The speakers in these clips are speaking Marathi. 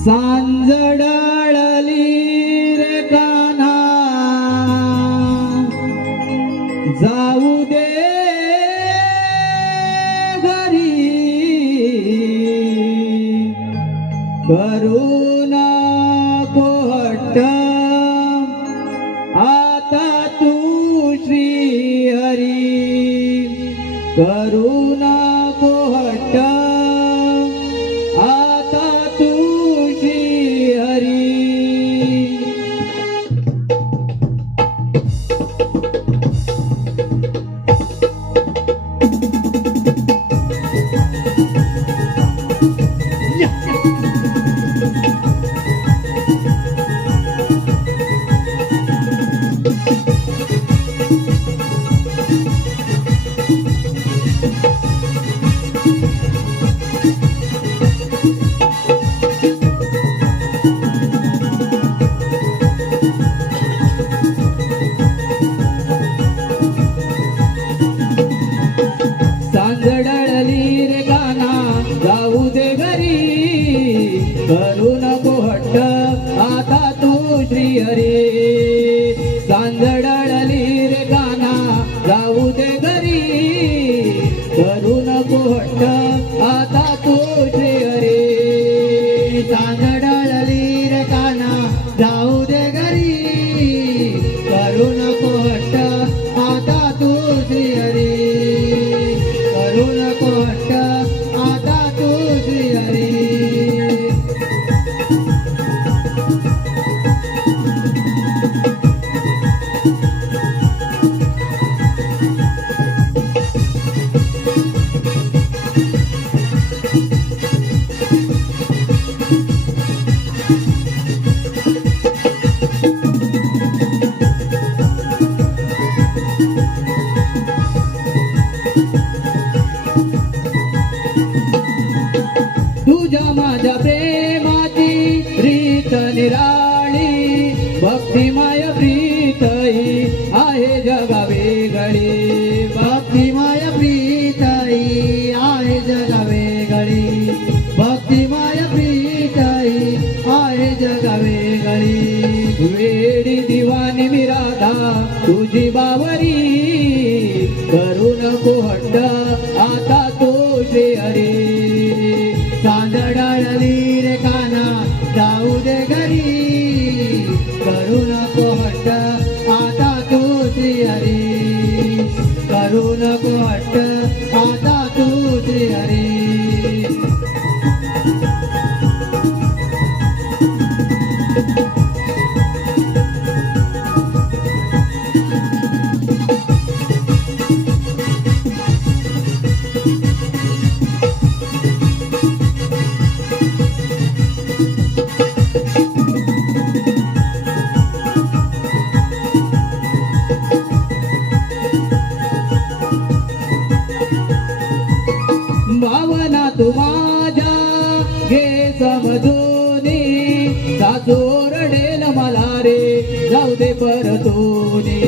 सांजडळली रे कान्हा. जाऊ दे घरी. करून पोहटा हरी रे गाना जाऊ दे घरी. करू नको हट्ट आता तुझे अरे? हरी रे गाना जाऊ दे घरी. करू नको हट्ट आता तुझे अरे? माझ्या प्रेमाची रीत निराळी भक्तिमाय प्रीत ही आहे जगा वेगळी भक्तिमाय प्रीत ही आहे जगा वेगळी भक्तिमाय प्रीत ही आहे जगा वेगळी वेडी दिवानी मिराधा तुझी बावरी करू नको हट्ट आता तो श्री हरी. भावना तू माझ्या घे समजोनी. सासू ओरडेल मला रे. जाऊ दे परतोने.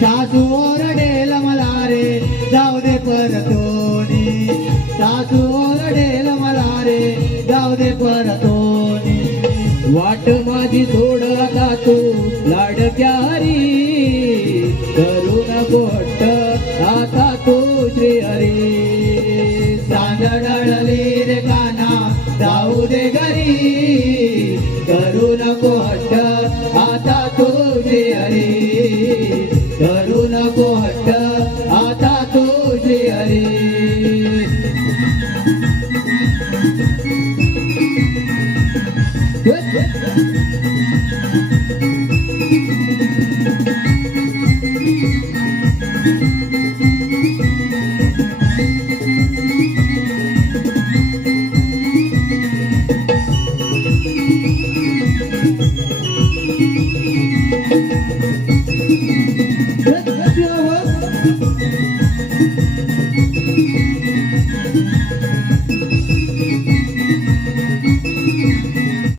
सासू ओरडेल मला रे. जाऊ दे परतोने. सासू ओरडेल मला रे. जाऊ दे परतोने. वाट माझी सोड आता तू. लाडक्या हरी. करू नको हट्ट. आता तू श्री हरी. सांगडळली रे जाऊ दे घरी. करू नको हट्ट